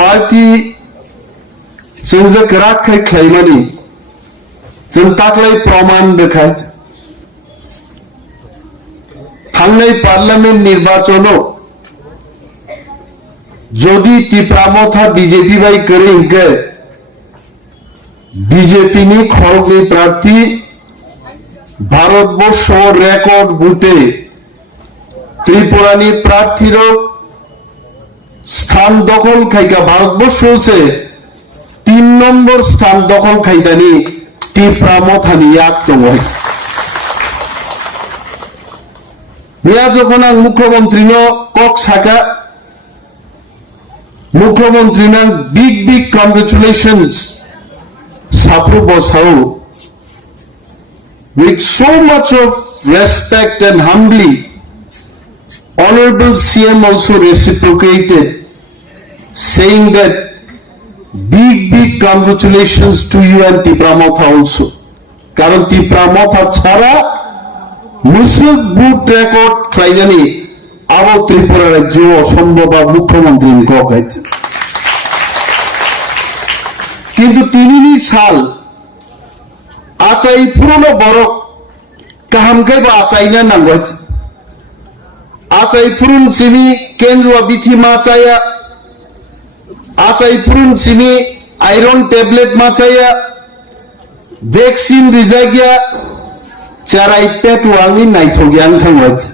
Party जों राखाय खालामनानै जों ताकलाय प्रमाण देखाय थांनाय पार्लामेंट निर्वाचनों যদি তীব্রামথা বিজেপি বাই করে ইনকে বিজেপি নি খড়গলি প্রার্থী ভারতবর্ষ রেকর্ড বুটে ত্রিপুরানি প্রার্থীর স্থান দখল খাইকা ভারতবর্ষ সে 3 নম্বর স্থান দখল খাইদানি তীব্রামথানি একদম মিয়া যখন আং মুখ্যমন্ত্রী কক সাকা मुख्यमंत्री ना big congratulations साप्रो बसाओ with so much of respect and humbly honorable CM also reciprocated saying that big congratulations to you and Tipramotha also karon Tipramotha chhara muslim boot record thaigani আবো ত্রিপুরা রাজ্য অসম্ভব মুখ্যমন্ত্রী কয়েছে কিন্তু তিনি সাল আচাই পুরনো বড় কাহামকে বা আচাই না নাঙ্গো আচাই পুরন সিমি কেন্দ্র বিথি মাছায়া আচাই পুরন সিমি আয়রন ট্যাবলেট মাছায়া ভ্যাকসিন রিজাগিয়া চারাই পেট ওয়াংনি নাইথগিয়ান থাঙ্গছে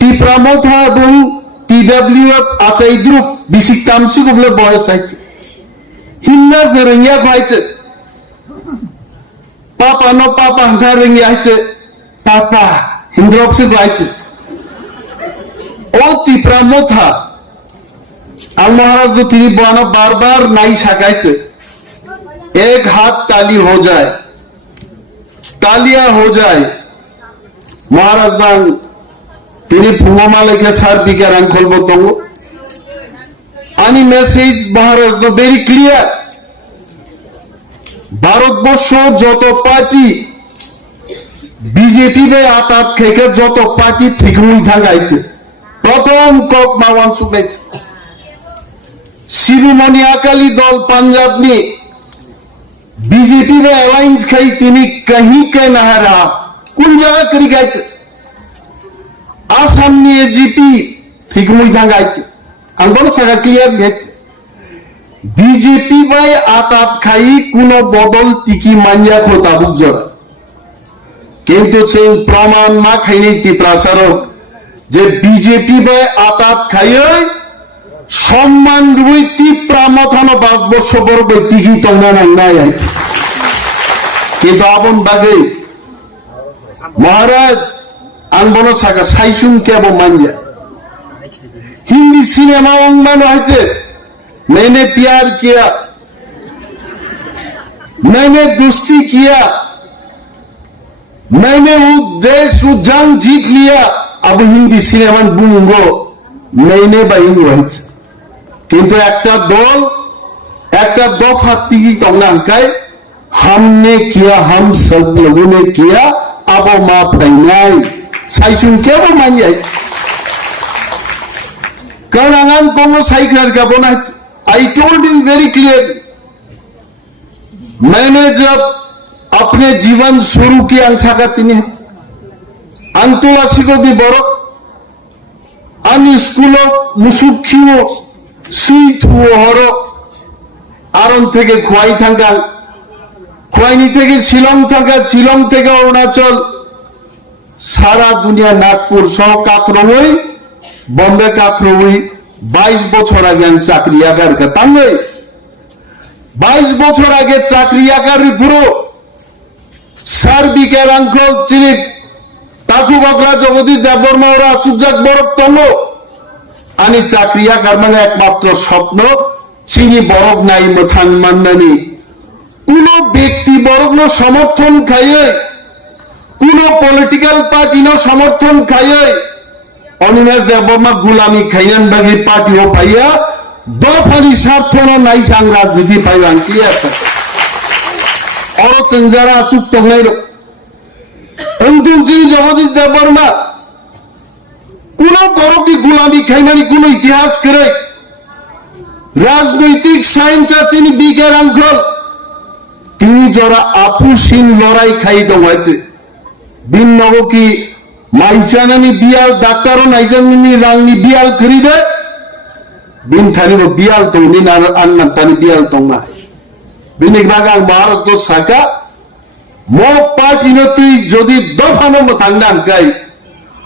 Tipramotha এবং TWF আচাই গ্রুপ বিসিক তামসি গুলো বয়স আছে হিন্না জরঙ্গিয়া খাইছে পাপা নো পাপা হাঁটা রঙ্গিয়া আছে পাপা হিন্দ্রপসে খাইছে ও Tipramotha আল মহারাজ তো তিনি বানা বারবার নাই শাকাইছে এক হাত তালি हो जाए तालियां हो जाए महाराज दान তিনি ফুমামালেকে সার দিকে রাং খলবো তঙ্গ আনি message Bharat very clear Bharatvarsha যত পার্টি বিজেপি বে আতাত খেকে যত পার্টি ঠিক হই থাকাইছে প্রথম কক মাওয়ান সুবেচ শিরোমণি আকালি দল পাঞ্জাব নি বিজেপি বে অ্যালায়েন্স খাই তিনি কहीं কে না হারা কোন জায়গা করি গাইছে आसाम नि जीपी ठीक मुई थांगाइছে आंबो सागा क्लियर गेट बीजेपी बाय आतात खाई कुनो बदल टिकी मानिया खोता बुकजर किंतु जों प्रमाण मा खाइनि टिप्रासारक जे बीजेपी बाय आतात खायै सम्मान रुई टिप्रामथानो भारतबर्ष बरबे टिकी तंगना नाय किंतु आबन बागे महाराज आंबनो सागा साइसुम केबो मांजा हिंदी सिनेमा उंगमान होइছে मैंने प्यार किया मैंने दोस्ती किया मैंने वो देश वो जंग जीत लिया अब हिंदी सिनेमा बुंगो मैंने बाइंग होइছে কিন্তু একটা দল একটা দফা টিকি তংনাঙ্কায় हमने किया हम सब लोगों ने किया अब माफ नहीं साइसुन क्या वो मान जाए कारण कोनो साइकिल का बोना I told him very clear मैंने जब अपने जीवन शुरू किया अंशाका तिनी अंतुलासी को भी बड़ो अन स्कूलों मुसुखियों सुईत हुआ हरो आरन थे के खुआई थंगा खुआई थे के शिलोंग थे के अरुणाचल सारा दुनिया नागपुर सह काकरवई बम्बे काकरवई 22 বছর আগে চাকরি আগার কাতাঙ্গে 22 বছর আগে চাকরি আগার পুরো সার্বিকের আঙ্কল চিনি তাকু বকরা জগদীশ দেববর্মা ওরা সুজাক বরক তঙ্গ আনি চাকরি আগার মানে একমাত্র স্বপ্ন চিনি বরক নাই মথাং মান্নানি কোন ব্যক্তি বরক সমর্থন খাইয়ে কোন পলিটিক্যাল পার্টি নো সমর্থন খাইয়ে অনিমেষ দেববর্মা গুলামি খাইয়ান বাগি পার্টি ও পাইয়া দফারি স্বার্থ নাই সাং রাজনীতি পাইবান কি আছে और संजारा अचूक तंगनाय अंतिम जी जगदीश देबबर्मा कोनो बरफी गुलामी खाइमानि कोनो इतिहास करे রাজনৈতিক সায়েন্স চিনি বিকের আঙ্কল তিনি যারা আপুসীন লড়াই খাই দমাইছে বিন নব কি মাইচানানি বিয়াল ডাক্তারও নাইজানি রাংনি বিয়াল করি দে বিন থানিব বিয়াল দং নিন আন্না তানি বিয়াল দং না বিনি বাগাল মহারাষ্ট্র শাখা মো पार्टी नती যদি দফানো মথাঙ্গান গাই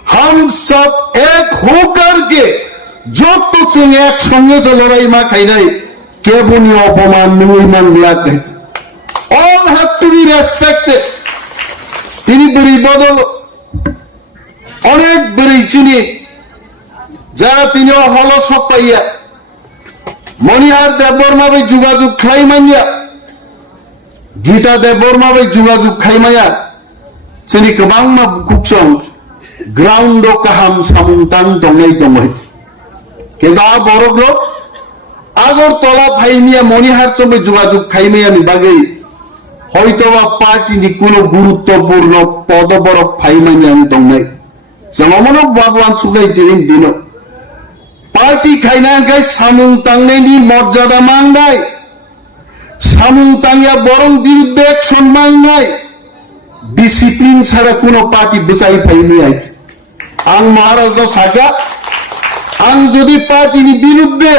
हम सब एक होकर के যত চুন একসঙ্গে যে লড়াই মা খাই নাই কেবনি অপমান নির্মাণ বিয়া গাইছে all have to be respected তিনি বুড়ি বদল অনেক বুড়ি চিনি যারা তিনি হল সব পাইয়া মনিহার দেববর্মাবে যোগাযোগ খাই মানিয়া গীতা দেববর্মাবে যোগাযোগ খাই মায়া চিনি গোबां मा कुकसं ग्राउंड काहाम सामुंतां दंनाय दंहै কিন্তু আ বড়গ্র আগরতলা ফাইমিয়া মনিহার সঙ্গে যোগাযোগ খাইমিয়ানি বাগে হয়তোবা পার্টিনি কোনো গুরুত্বপূর্ণ পদবরক ফাইমাইয়ানি দंनाय জনমনক বাবুয়ান সুগাই দিন দিন পার্টি খাইনা গাই সামুং তাংনাইনি মর্যাদা মাংনাই সামুং তাংয়া বরং বিরুদ্ধে অ্যাকশন মাংনাই ডিসিপ্লিন ছাড়া কোনো পার্টি বেসাই ফাইনি আইছে আং মহারাজ সাকা আং যদি পার্টিনি বিরুদ্ধে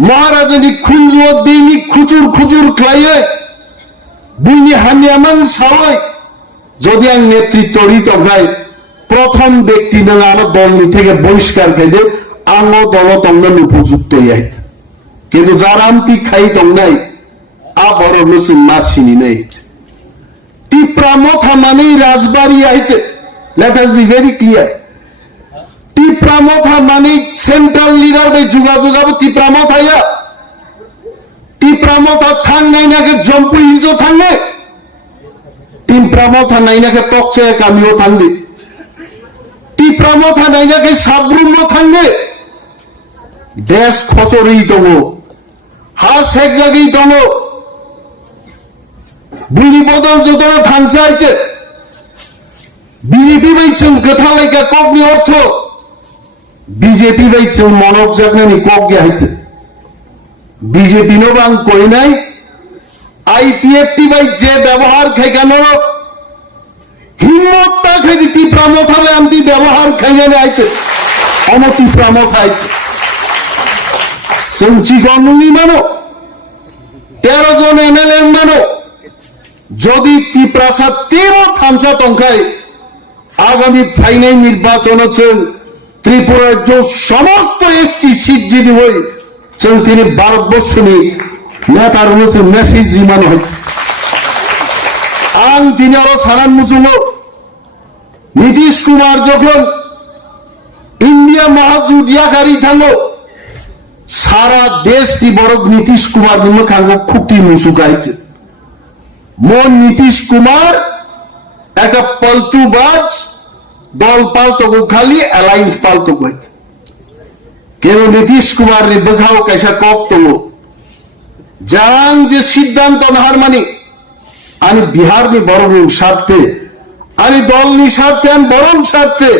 মহারাজানি খুঞ্জুয় দিনি খুচুর খুচুর খাইয়ে বুইনি হামিয়ামান সাওয়াই যদি আং নেতৃত্বরি তগাই প্রথম ব্যক্তি না আমার দলনি থেকে বহিষ্কার খাইদে আঙ্গ দল তঙ্গন উপযুক্ত ইয়াইত কিন্তু যারা আমতি খাই তংনাই আ বড় নসি মাসিনি নাই টিপ্রা মথা মানেই রাজবাড়ি আইছে let us be very clear Tipra Motha মানে সেন্ট্রাল লিডার বে যোগাযোগ আবো টিপ্রা মথা ইয়া টিপ্রা মথা থাং নাই নাকে জম্পু হিজো থাঙ্গে টিপ্রা মথা নাই নাকে টকচে কামিও থাঙ্গে টিপ্রা মথা নাই নাকে সাবরুম থাঙ্গে দেশ খচরই দङ হাস এক জায়গায় দङ বুড়ি বদল যত থানসে আইছে বিজেপি বাইছেন কথা লেখা কগনি অর্থ বিজেপি বাইছেন মনক জাগনানি কক গিয়াইছে বিজেপি নো বাং কই নাই আইপিএফটি বাই যে ব্যবহার খাইকানো হিম্মত তা খাইদি টিপ্রা মথাবে আমতি ব্যবহার খাইনে আইছে অমতি প্রামথ আইছে সঞ্চি গণনি মানো 13 জন এমএলএ মানো যদি ত্রিপ্রাসাদ 13 থামসা টঙ্কায় আগামী ফাইনাল নির্বাচন হচ্ছেন ত্রিপুরার যে সমস্ত এসটি সিট যদি হই তিনি ভারতবর্ষনি নেতার হচ্ছে মেসেজ রিমান হয় আং তিনি আরো সারান মুসুল নীতিশ কুমার যখন ইন্ডিয়া মহাজুটিয়াকারী থাকলো সারা দেশ তি বড় নীতিশ কুমার জন্য খাঙ্গ খুঁটি মুসুকাইছে মন নীতিশ কুমার একটা পল্টুবাজ দল পালতো খালি অ্যালায়েন্স পালতো হয়েছে কেন নীতিশ কুমার রে দেখাও কেসা কক্ত যাং যে সিদ্ধান্ত নাহার মানে আমি বিহার নি বরং স্বার্থে আমি দল নি স্বার্থে আমি বরং স্বার্থে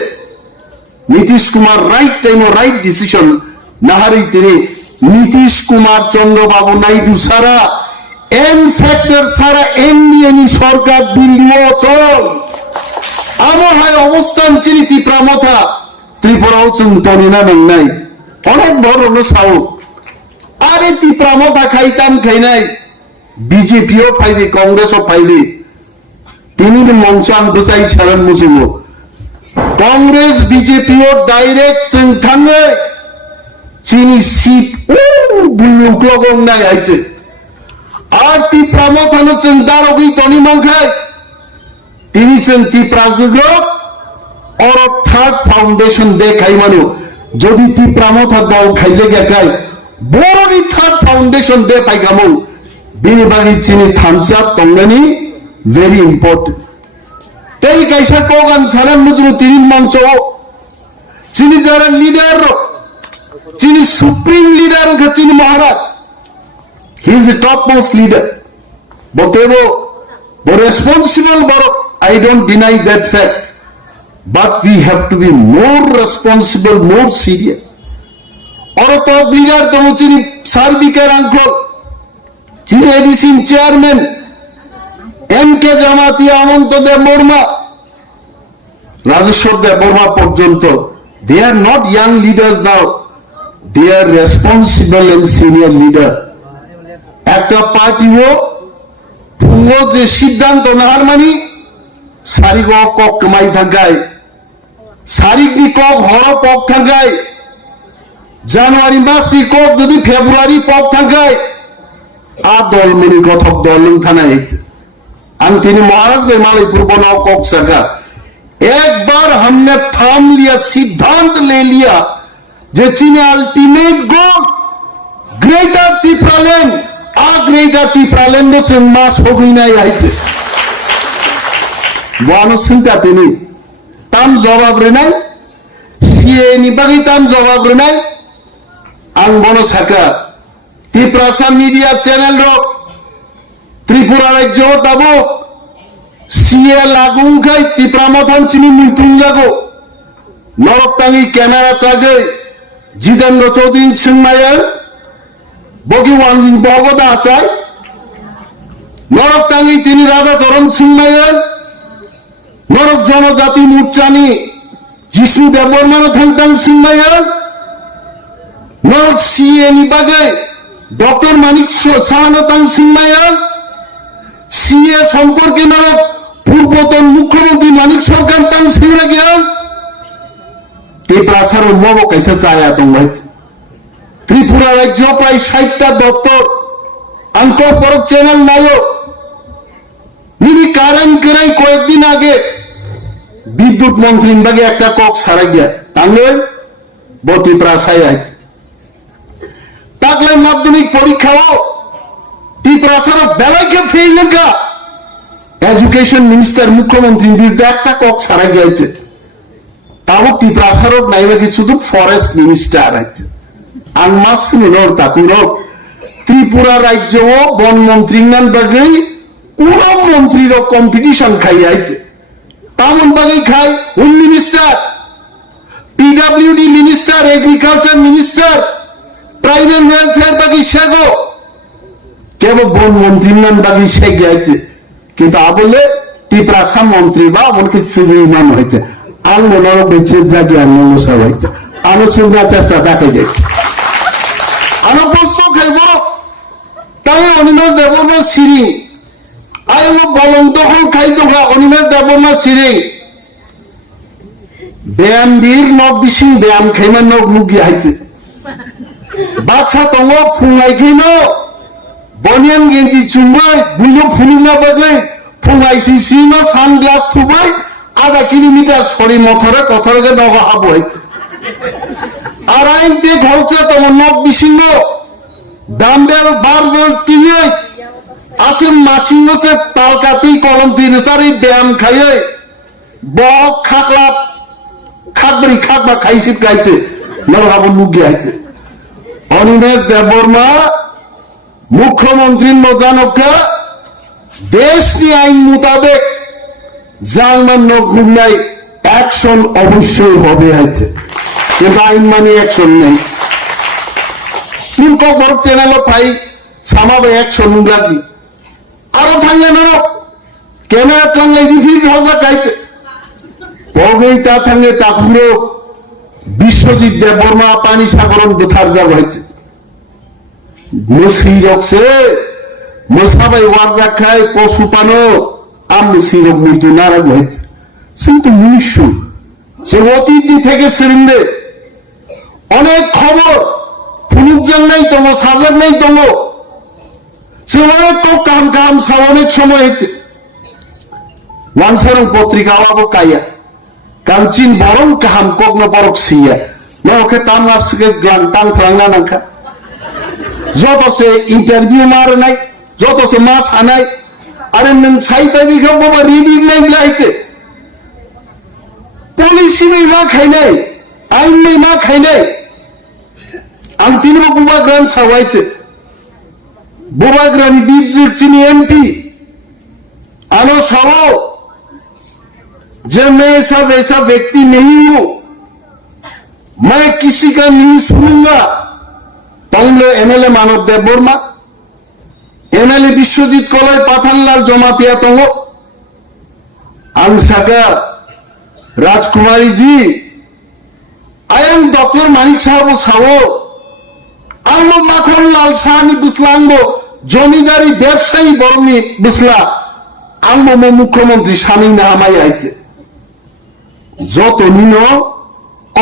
Nitish Kumar right time right decision নাহারি তিনি নীতিশ কুমার চন্দ্রবাবু নাইডু সারা এম ফ্যাক্টর সারা এমনি সরকার দিল্লি অচল আমার হয় অবস্থান চিনি ত্রিপুরা মথা ত্রিপুরা চিন্তনী না নাই অনেক বড় হলো সাউ আরে ত্রিপুরা মথা খাইতাম খাই নাই বিজেপিও ফাইলি কংগ্রেসও ফাইলি তিনি মঞ্চান বসাই ছাড়ান মুসুম কংগ্রেস বিজেপিও ডাইরেক্ট সিংথাঙ্গে চিনি সিট বুলুকলগং নাই আইছে আর ত্রিপুরা মথা চিন্তার অগি তনি মাংখায় তিনি ত্রিপ্রাযুগ और थर्ड फाउंडेशन दे खाई मानो যদি ত্রিপ্রামথা দল খাইজে গেকাই বড়ি থার্ড ফাউন্ডেশন দে পাইগামো বিনি বাগি চিনি থামস আপ তংনানি ভেরি ইম্পর্টেন্ট তাই কাইসা কোগান সারান মুজরু তিন মঞ্চ চিনি যারা লিডার চিনি সুপ্রিম লিডার চিনি Maharaj he is the top most leader বতেবো রেসপন্সিবল বড় I don't deny that fact, but we have to be more responsible, more serious. और टॉप लीडर तो चिनी सार्बिकेर आंखल चिनी एडिसिन चेयरमैन एम.के. জামাতিয়া অনন্ত দেব বর্মা রাজেশ্বর দেব বর্মা পর্যন্ত they are not young leaders now, they are responsible and senior leader. একটা পার্টিও পুঙ্গ যে সিদ্ধান্ত নেওয়ার মানি সারিগ কক কমাই থাকায় সারিক কক হর পক থাকায় জানুয়ারি মাস কক যদি ফেব্রুয়ারি পক থাকায় আর দলমনি কথক দল থানায় हम तीन महाराज में मालयपुर बनाओ कोक सका एक बार हमने थाम लिया सिद्धांत ले लिया जे चीने अल्टीमेट गोल ग्रेटर टिप्रालैंड आ ग्रेटर टिप्रालैंड से मास हो गई नहीं आई थे वानो चिंता तीनी ताम जवाब रेनाय सीए निबागी ताम जवाब रेनाय आं बनो सका टिप्रासा मीडिया चैनल रो त्रिपुरा राज्य दाबो सीए लागू खाई त्रिपुरा मथन चिनी मुइथुं जागो नरकतांगी कैमरा चागे जितेंद्र चौधरी सिंहमायर बगी वांजिन बगदा आचाय नरकतांगी तिनी राधाचरण सिंहमायर नरक जनजाति मोर्चानी जिष्णु देवबर्मा थांगतां सिंहमायर नरक सीए नि बागे डॉक्टर मानिक साहानतां सिंहमायर सीए সম্পর্কে নরক পূর্বতন মুখ্যমন্ত্রী মানিক সরকার তাং সিংরা জ্ঞান ত্রিপুরা মগ কাইসা চায়া দং ত্রিপুরা রাজ্য প্রায় 60টা দপ্তর আন্তঃপর চ্যানেল নায়ক নিনি কারণ করে কয়েকদিন আগে বিদ্যুৎ মন্ত্রী বাগে একটা কক সারা গিয়া তাঙ্গে বতি প্রাসায় তাকলে মাধ্যমিক পরীক্ষাও ত্রিপুরা বেলাকে ফেল লেখা এডুকেশন মিনিস্টার মুখ্যমন্ত্রীর বিরুদ্ধে একটা কক সারা গিয়েছে তাও ত্রিপুরা নাইবা কিছু তো ফরেস্ট মিনিস্টার আছে আনমাস নর তাকুর ত্রিপুরা রাজ্য বন মন্ত্রী নান বাগে উড়ম মন্ত্রীর কম্পিটিশন খাই আইছে তামন বাগে খাই home minister PWD minister agriculture minister tribal welfare বাগে সেগো কেবল বন মন্ত্রী নাম বাগি সে গিয়েছে কিন্তু আবলে ত্রিপুরা মন্ত্রী বা এমন কিছু নাম হয়েছে আঙ্গ নরক বেঁচে জাগি আঙ্গ সব হয়েছে আমি চুলনা চেষ্টা দেখাই যাই আমি প্রশ্ন খাইব তাই অনিমেষ দেবর্মা সিরিং আর বলং তখন খাই তোকা অনিমেষ দেবর্মা সিরিং ব্যায়াম বীর নখ বিশিং ব্যায়াম খাইমা নখ মুগি হাইছে বাদশা তঙ্গ ফুঙ্গাই খাইন बनियान गेंजी चुम्बाय बुल्लु फुलुंगा बागै फुंगाइसि सिनो सानग्लास थुबाय आधा किलोमीटर सरी मथरे कथरगे नगा हाबय आराइन ते घरचे तम नक बिसिंग डाम्बेल बारबेल टिङै आसे मासिंग से तालकाती कलम तिरसारि ब्याम खायै बक खाकला खाकबरी खाकबा खाइसित गाइছে नरहाबो नुगि आइছে अनिमेष देवबर्मा मुख्यमंत्री मजानका देश की आईन मुताबिक जांगमान नगुनाय एक्शन अवश्य होबे आइছে কিন্তু আইন মানে অ্যাকশন নাই কিন্তু বড় চ্যানেল পাই সামাবে অ্যাকশন লাগি আরো থাকলে না ক্যামেরা থাকলে রিভিউ হওয়া গাইছে বগৈতা থাকলে তাকুরো বিশ্বজিৎ দেববর্মা পানি সাগরণ দুথার যা হয়েছে মুসিরক সে মুসাবাই ওয়ারজা খায় পশু পানো আম মুসিরক মৃত্যু নারাগ হয়েছে কিন্তু মিশু সে অতীত থেকে সিরিন্দে অনেক খবর ফুলুকজান নাই তম সাজার নাই তম সে অনেক তো কাম কাম অনেক সময় হয়েছে ওয়ানসারং পত্রিকা আলাবো কাইয়া কামচিন বরং কাহাম কগ্ন পরক সিয়া না ওকে তাম আপসকে গান টাং ফ্রাংনা নাঙ্কা যত সে ইন্টারভিউ মারে নাই যত সে মাস আনাই আরে নং সাইতা বিঘা বাবা রিডিং নাই লাইতে পলিসি নেই মা খাই নাই আইন নেই মা খাই নাই আম তিন বুবা গ্রাম সাওয়াইতে बुबा ग्रामी बीजेपी चीनी एमपी आनो सावो जब मैं ऐसा व्यक्ति नहीं हूं मैं किसी का नहीं सुनूंगा তংলো এমএলএ মানব দেব বর্মা, এমএলএ বিশ্বজিৎ কলয় পাঠানলাল জমাতিয়া তঙ্গ, আংসাকা রাজকুমারী জি, আয়াং ডক্টর মানিক সাহেব সাবো, আংলো মাখন লাল সাহানি বুসলাংবো জমিদারি ব্যবসায়ী বরণি বুসলা, আংবো মুখ্যমন্ত্রী স্বামী না আমায় আইতে যত নিন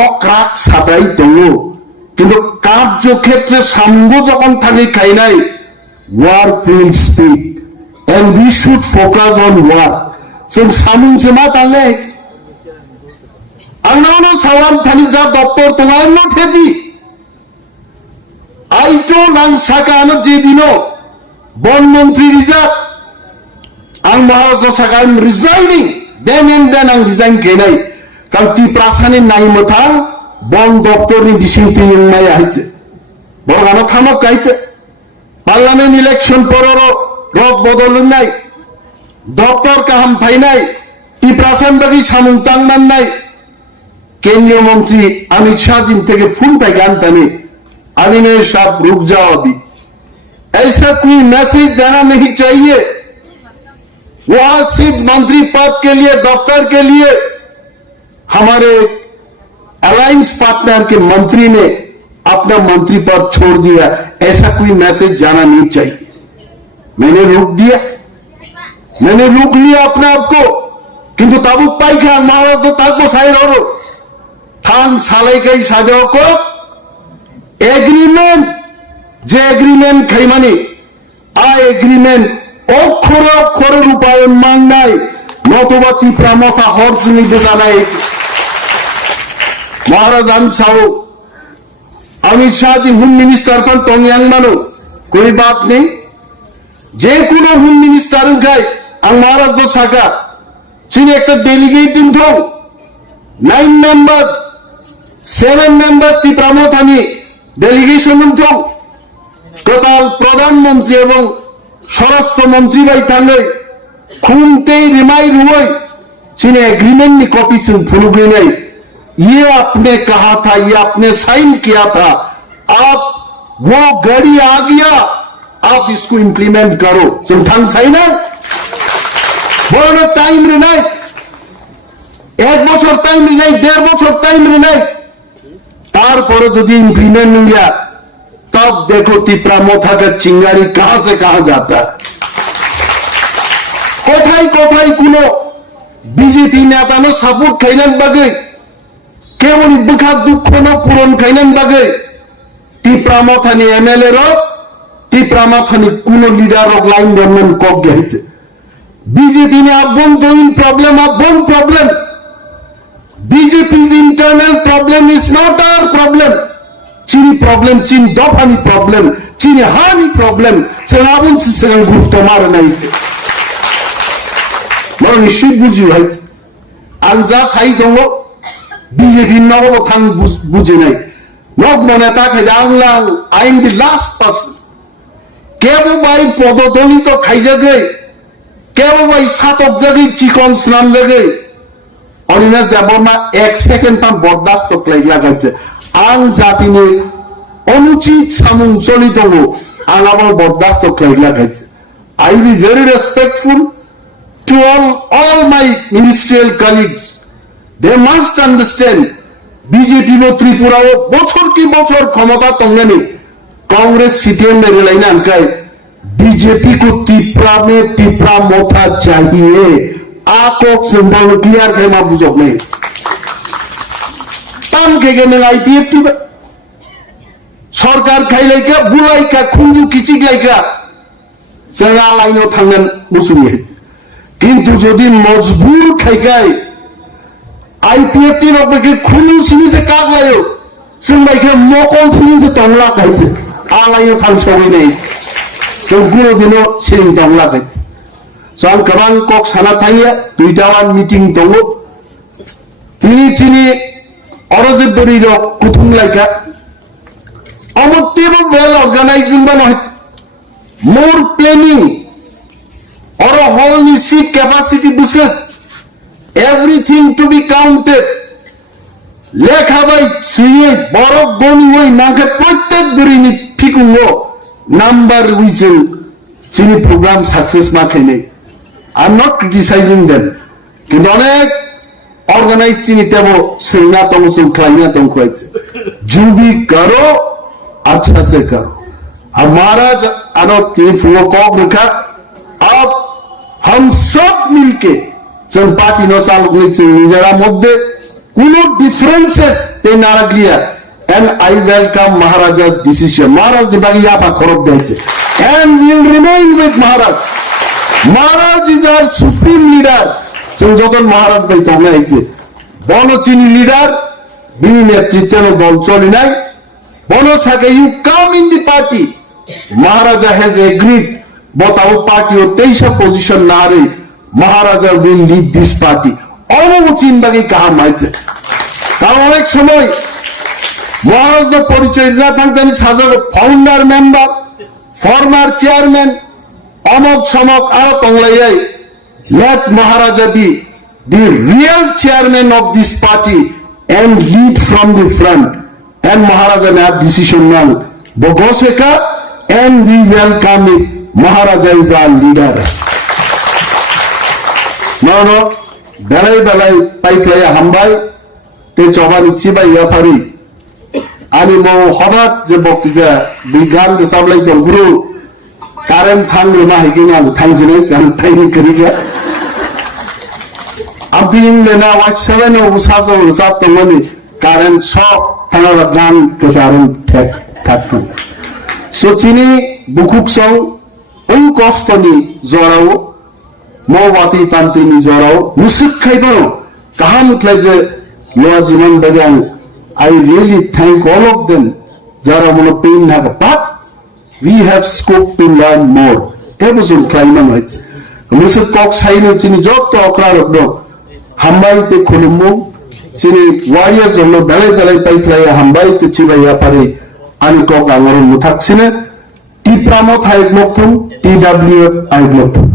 অক্রাক সাদাই দङ, কিন্তু কার্যক্ষেত্রে সাম্য যখন থাকি খাই নাই, work we'll speak and we should focus on work. जों सामुंजोमा तांगे आंनावनो सावान थानि जा दप्तर तोंगायनो थेदि आइटो नां साकानो जे दिनो वन मंत्री रिजार्व आं महाराष्ट्र साका I am resigning then and then आं रिजाइन केनाय कालति प्रासानि नायमोथां वन दप्तरनि बिसिंति इंनाय आइते बरगानो थामक गाइते पार्लामेंट इलेक्शन पररो रक बदलनाय दफ्तर काहाम फाइनाय टिप्रासान बागै सामुं तांनाय केंद्रीय मंत्री अमित शाह जी থেকে ফোন পাই গানতানি अनिमेश साहब रुक जाओ अभी, ऐसा कोई मैसेज देना नहीं चाहिए। वहां सिर्फ मंत्री पद के लिए दफ्तर के लिए हमारे अलायंस पार्टनर के मंत्री ने अपना मंत्री पद छोड़ दिया, ऐसा कोई मैसेज जाना नहीं चाहिए। मैंने रोक दिया, मैंने रोक लिया अपने आप को, किंतु ताबुक पाइखा मारो तो ताको साइर और थान साले कई साजाओ को एग्रीमेंट जे एग्रीमेंट खाइमानी आ एग्रीमेंट अक्षरे अक्षरे रूपायन मांगनाय नतुबा तिप्रा मथा हरजुनि गोजानाय महाराज आन Sao Amit Shah ji home minister पर तोंगयांग मानो कोई बात नहीं, जे कोनो होम मिनिस्टर गाय आं महाराज दो साका चिनी एक डेलीगेट दिन थो 9 मेंबर्स 7 मेंबर्स तिप्रा मथानी डेलीगेशन थो टोटाल प्रधानमंत्री एवं स्वराष्ट्र मंत्री बाई थांगै खुनते रिमाई रुई चिने एग्रीमेंट की कॉपी से फुल गई नहीं, ये आपने कहा था, ये आपने साइन किया था, आप वो गाड़ी आ गया, आप इसको इंप्लीमेंट करो। तुम थांग साइन है বড় টাইম রে নাই, 1 বছর টাইম রে নাই, 1.5 বছর টাইম রে নাই, তারপরে যদি ইমপ্লিমেন্ট নিয়া तब देखो तिप्रा मोथा का चिंगारी कहां से कहां जाता है। कोथाई कोथाई कुनो बीजेपी नेतानो सपोर्ट खाइनान बागै केवल बुखा दुख न पूरण खाइनान बागै तिप्रा मोथानि एमएलए रो तिप्रा मोथानि कुनो लिडर ऑफ लाइन गवर्नमेंट कक गइते बीजेपी ने अभ्यंतरीण प्रॉब्लम बीजेपी's internal problem is not our problem, चीनी प्रॉब्लम चीन दफानी प्रॉब्लम चीनी हानी प्रॉब्लम चलाबुन से संग ग्रुप तुम्हारा नहीं थे मरो निश्चित बुझी भाई आंजा साई दोंगो बीजेपी नगो थांग बुझे नहीं नग मने ताके आंगलां I am the last person केबो भाई पददली तो खाई जागे केबो भाई सातक जागे चिकन स्नान जागे अनिमेश देबबर्मा 1 सेकेंड पाम बर्दाश्त लागाइছে आं जातिनि अनुचित सामुं चलि दङ आं आबार बर्दाश्त लागाइছে I will be very respectful to all my ministerial colleagues. They must understand BJP नो त्रिपुरा वो बछर की बछर क्षमता तंगने कांग्रेस सीपीएम ने रिलाइन अंकाय बीजेपी को तिप्रा में तिप्रा मोथा चाहिए आकोक सिंबल क्लियर के मा बुझक नहीं ताम के में आईपीएफटी सरकार खाइले के बुलाई का खुंजु किचिक लाइका जोंहा लाइनआव थांगोन बुसुयो किन्तु जदि मजबूर खाइगाय आईपीएफटी रबके खुनु सिनि से कागलायो जों बाइके मकल सिनि से तंगला गाइते आ लाइनआव थांसोबै नै जों गुरो दिनो सिं तंगला गाइते जों गोबां कक साना थायो दुइटावान मिटिं दङ तिनि चिनि अरजिबरी रक कुथुम लाइका अमतेबो वेल ऑर्गेनाइजिंग बानायत more planning or a whole seat capacity buset everything to be counted লেখাবাই সিয়ে বড় গনি ওই নাকে প্রত্যেক দরিনি ফিকুঙ্গো নাম্বার উইছে চিনি প্রোগ্রাম সাকসেস না খাইনে I am not criticising them কিন্তু অনেক ऑर्गेनाइज चिनी तेबो सिंगा तंग खाइया तंग खोइते जो भी करो अच्छा से करो अब महाराज आनो तीन फुगो कॉक रखा अब हम सब मिलके चल पार्टी नो साल निजरा मध्य कुनो डिफरेंसेस ते नारगलिया and I welcome Maharaja's decision. Maharaj dibagi yapa khorob deite and we will remain with Maharaj. Maharaj is our supreme leader. যখন মহারাজ ভাই তোমরা হয়েছে বনচিনি লিডার বিনি নেতৃত্বের দল চলি নাই বনসাকে you come in the party Maharaja has agreed but our party ও 23 পজিশন না রে Maharaja will lead this party অনুচিন বাকি কাহা মাইছে কারণ অনেক সময় মহারাজ না পরিচয় না থাকতেন সাজার ফাউন্ডার মেম্বার ফর্মার চেয়ারম্যান অমক সমক আর তংলাইয়াই let Maharaja be the real chairman of this party and lead from the front and Maharaja have decision now Bogoseka and we welcome it Maharaja is our leader no belai paiplaya hambai te chobani chiba yapari ani mo hodat je boktiga bigan de sablai to guru karen thang ma higina thangjene kan thaini kariga abdin lena wa seven o usaso usat tongani karen shop thangala gan kesaran thaktu so chini bukuk song un kostoni zorao mowati tantini zorao musik khaibano kaham khlaje loa jiman bagan I really thank all of them jara mono pain naga but we have scope to learn more ebuzul klaiman hoyte musik kok saino chini jotto okrar okdo hambai te khulumu chini warriors holo belai paiplaya hambai te chibaya pare ani kok angoro muthak chine ti pramot haid loktum TWF aid loktum